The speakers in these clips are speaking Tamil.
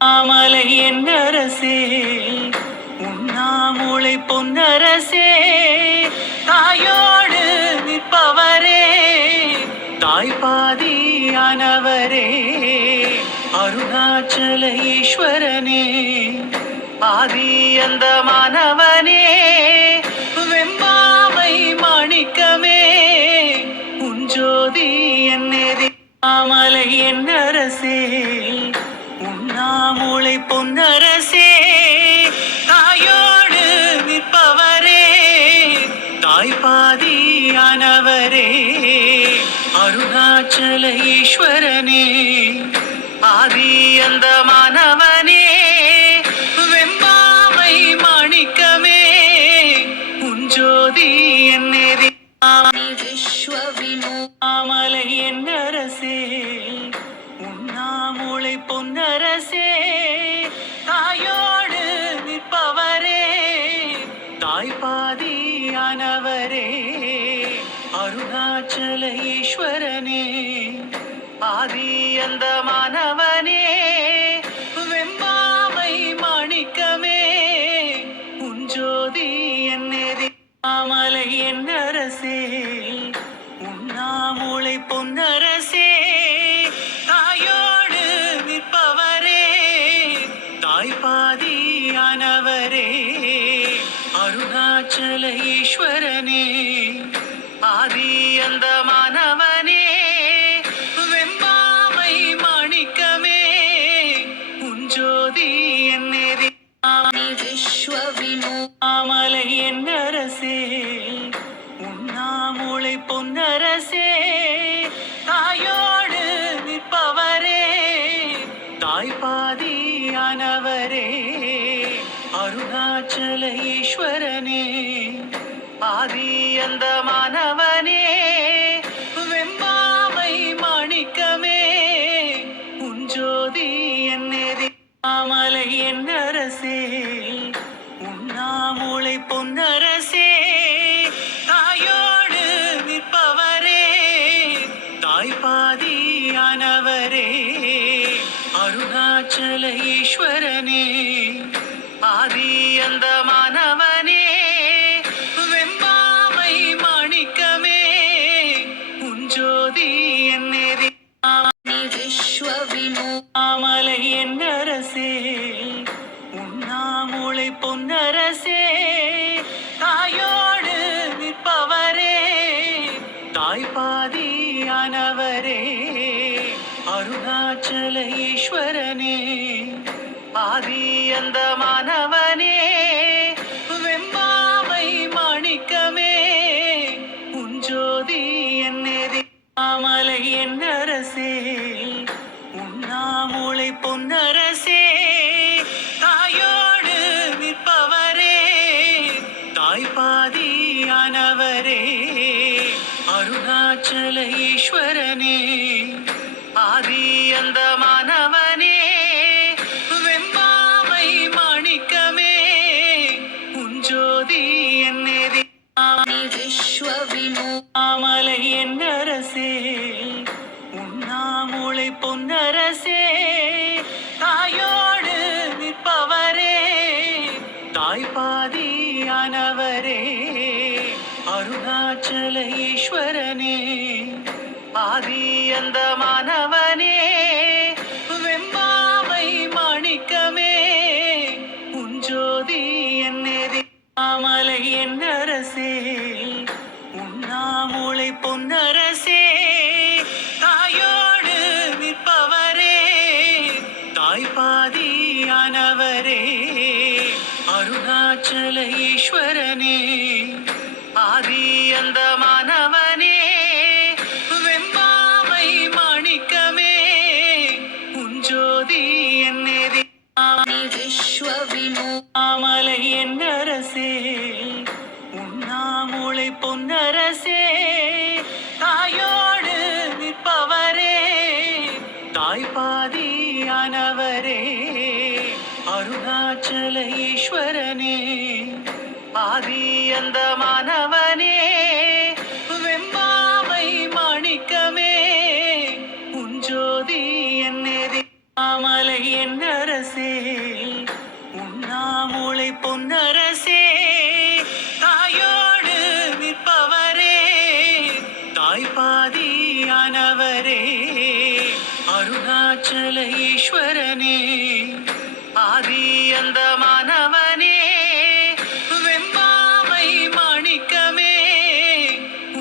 மாமலை என்னரசே உண்ணாமூளை பொன்னரசே தாயோடு நிற்பவரே தாய்பாதியானவரே அருணாச்சல ஈஸ்வரனே ஆதி அந்த மாணவனே வெம்பாமை மாணிக்கமே உஞ்சோதி என்னேதி மாமலை என்னரசே உண்ணாமூளை பொன்னரசே தாயோடு நிற்பவரே தாய்பாதியானவரே அருணாச்சல ஈஸ்வரனே ஆதி அந்த மாணவனே வெம்பாமை மாணிக்கமே உஞ்சோதி என்னேதி விஸ்வவினோ மாமலை என்னரசே உண்ணாமூளை பொன்னரசே தாயோடு நிற்பவரே தாய்பாதியானவரே அருணாச்சல ஈஸ்வரனே ஆதி அந்த மாணவனே வெம்பாமை மாணிக்கமே உஞ்சோதி என்னேதி மாமலை என்னரசே உண்ணாமூளை பொன்னரசே தாயோடு நிற்பவரே தாய்பாதியானவரே அருணாச்சல ஈஸ்வரனே ஆதி அந்த மாணவனே வெம்பாமை மாணிக்கமே உஞ்சோதி என்னேதி விஸ்வவினோ மாமலை என்னரசே உண்ணாமூளை பொன்னரசே தாயோடு நிற்பவரே தாய்பாதியானவரே அருணாச்சல ஈஸ்வரனே ஆதி அந்த மாணவனே வெம்பாமை மாணிக்கமே உஞ்சோதி என்னேதி மாமலை என்னரசே உண்ணாமூளை பொன்னரசே தாயோடு நிற்பவரே தாய்பாதியானவரே அருணாச்சல ஈஸ்வரனே ஆதி அந்த மாணவனே வெம்பாமை மாணிக்கமே உஞ்சோதி என்னேதி விஸ்வவினோ மாமலை என்னரசே உண்ணாமூளை பொன்னரசே தாயோடு நிற்பவரே தாய்பாதியானவரே அருணாச்சல ஈஸ்வரனே ஆதி அந்த மாணவனே வெம்பாமை மாணிக்கமே உஞ்சோதி என்னேதி மாமலை என்னரசே உண்ணாமூளை பொன்னரசே தாயோடு நிற்பவரே தாய்பாதியானவரே அருணாச்சல ஈஸ்வரனே ஆதி அந்த மாணவனே வெம்பாமை மாணிக்கமே உஞ்சோதி என்னேதி விஸ்வவினோ மாமலை என்னரசே உண்ணாமூளை பொன்னரசே தாயோடு நிற்பவரே தாய்பாதியானவரே அருணாச்சல ஈஸ்வரனே ஆதி அந்த மாணவனே வெம்பாமை மாணிக்கமே உஞ்சோதி என்னேதி மாமலை என்னரசே உண்ணாமூளை பொன்னரசே தாயோடு நிற்பவரே தாய்பாதியானவரே அருணாச்சல ஈஸ்வரனே ஆதி அந்த மாணவனே வெம்பாமை மாணிக்கமே உஞ்சோதி என்னேதி விஸ்வவினோ மாமலை என்னரசே உண்ணாமூளை பொன்னரசே தாயோடு நிற்பவரே தாய்பாதியானவரே அருணாச்சல ஈஸ்வரனே ஆதி அந்த மாணவனே வெம்பாமை மாணிக்கமே உஞ்சோதி என்னேதி மாமலை என்னரசே பொன்னரசே உண்ணாமூளை பொன்னரசே தாயோடு நிற்பவரே தாய்பாதியானவரே அருணாச்சல ஈஸ்வரனே ஆதி அந்தமானவனே வெம்பாமை மாணிக்கமே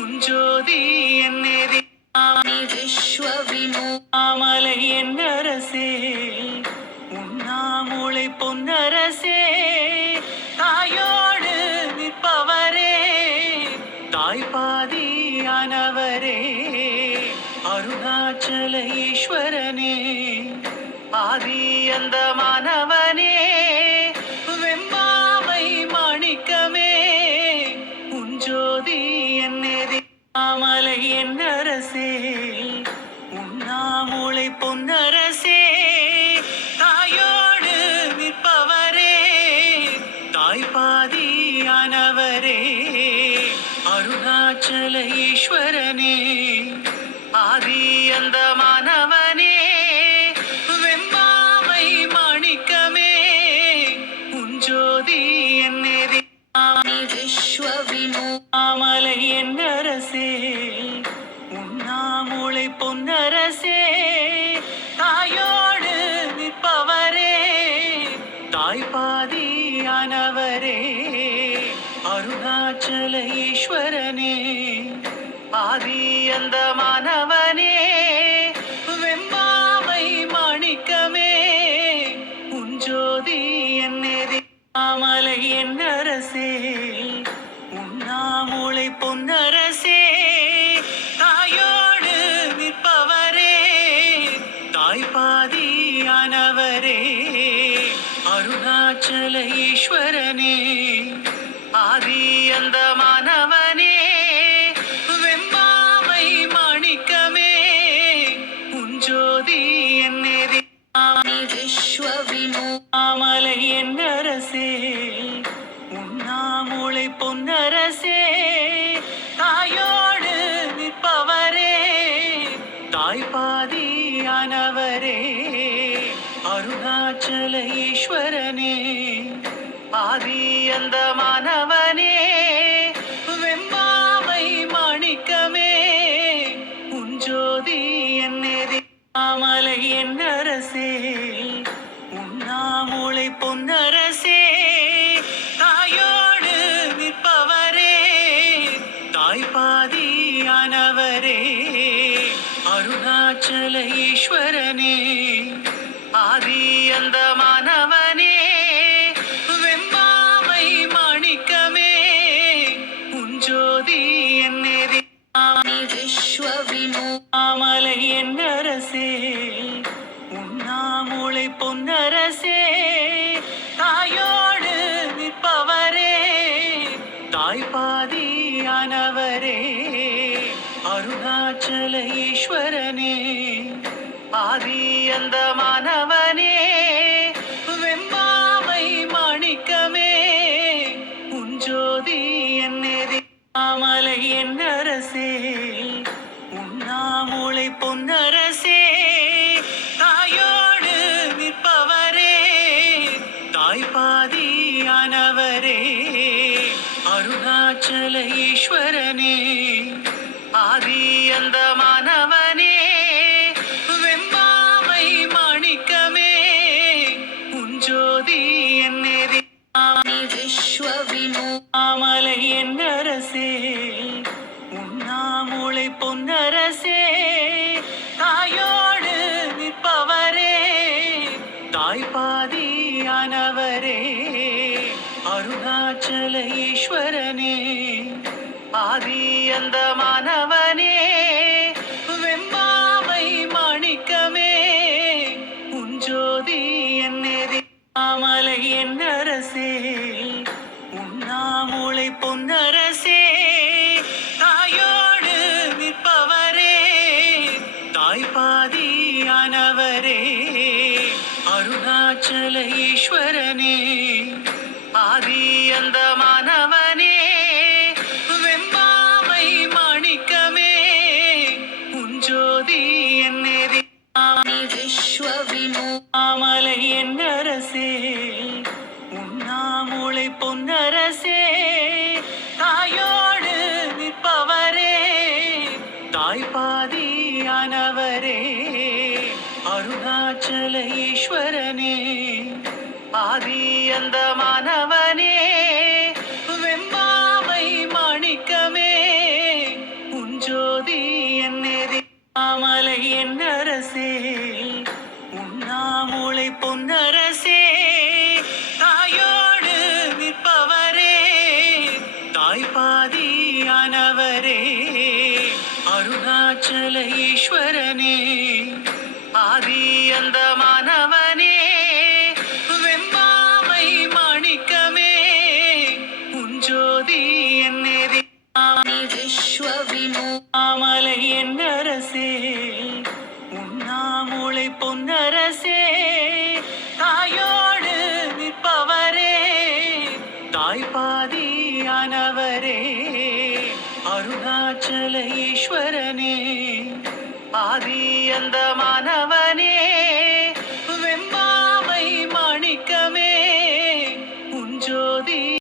உஞ்சோதி என்னேதி விஸ்வவினோ மாமலை என்னரசே உண்ணாமூளை பொன்னரசே தாயோடு நிற்பவரே தாய்பாதியானவரே அருணாச்சல ஈஸ்வரனே ஆதி அந்தமானவனே வெம்பாமை மாணிக்கமே உஞ்சோதி என்னேதி மாமலை என்னரசே உண்ணாமூளை பொன்னரசே தாயோடு நிற்பவரே தாய்பாதியானவரே அருணாச்சல ஈஸ்வரனே ஆதி அந்தமானவனே வெம்பாமை மாணிக்கமே உஞ்சோதி என்னேதி விஸ்வவினோ மாமலை என்னரசே உண்ணாமூளை பொன்னரசே தாயோடு நிற்பவரே தாய்பாதியானவரே அருணாச்சல ஈஸ்வரனே ஆதி அந்தமானவனே வெம்பாமை மாணிக்கமே உஞ்சோதி என்னேதி மாமலை என்னரசே உண்ணாமூளை பொன்னரசே தாயோடு நிற்பவரே தாய்பாதியானவரே அருணாச்சல ஈஸ்வரனே ஆதி அந்தமானவனே வெம்பாமை மாணிக்கமே உஞ்சோதி என்னேதி விஸ்வவினோ மாமலை என்னரசே உண்ணாமூளை பொன்னரசே தாயோடு நிற்பவரே தாய்பாதியானவரே அருணாச்சல ஈஸ்வரனே ஆதி அந்தமானவனே வெம்பாமை மாணிக்கமே உஞ்சோதி என்னேதி மாமலை என்னரசே உண்ணாமூளை பொன்னரசே தாயோடு நிற்பவரே தாய்பாதியானவரே அருணாச்சல ஈஸ்வரனே ஆதி அந்தமானவனே வெம்பாமை மாணிக்கமே உஞ்சோதி என்னேதி விஸ்வவினோ மாமலை என்னரசே உண்ணாமூளை பொன்னரசே தாயோடு நிற்பவரே தாய்பாதியானவரே அருணாச்சல ஈஸ்வரனே ஆதி அந்தமானவனே வெம்பாமை மாணிக்கமே உஞ்சோதி என்னேதி மாமலை என்னரசே உண்ணாமூளை பொன்னரசே தாயோடு நிற்பவரே தாய்பாதியானவரே அருணாச்சல ஈஸ்வரனே ஆதி அந்தமானவனே வெம்பாமை மாணிக்கமே உஞ்சோதி என்னேதி விஸ்வவினோ மாமலை என்னரசே உண்ணாமூளை பொன்னரசே தாயோடு நிற்பவரே தாய்பாதியானவரே அருணாச்சல ஈஸ்வரனே ஆதி அந்தமானவனே வெம்பாமை மாணிக்கமே உஞ்சோதி என்னேதி மாமலை என்னரசே உண்ணாமூளை பொன்னரசே தாயோடு நிற்பவரே தாய்பாதியானவரே அருணாச்சல ஈஸ்வரனே ஆதி அந்தமானவனே வெம்பாமை மாணிக்கமே உஞ்சோதி என்னேதி விஸ்வவினோ மாமலை என்னரசே அன்னரசே உண்ணாமூளை பொன்னரசே தாயோடு நிற்பவரே தாய்பாதியானவரே அருணாச்சல ஈஸ்வரனே ஆதி அந்தமானவனே வெம்பாவை மாணிக்கமே உஞ்சோதி என்னெதி மாமலை என்னரசே உண்ணாமூளை பொன்னரசே தாயோடு நிற்பவரே தாய்பாதியானவரே அருணாச்சல ஈஸ்வரனே ஆதி அந்தமானவனே வெம்பாவை மாணிக்கமே உஞ்சோதி என்னெதி விஸ்வவினோ மாமலை என்னரசே உண்ணாமூளை பொன்னரசே தாயோடு நிற்பவரே தாய்பாதியானவரே அருணாச்சல ஈஸ்வரனே ஆதி அந்தமானவனே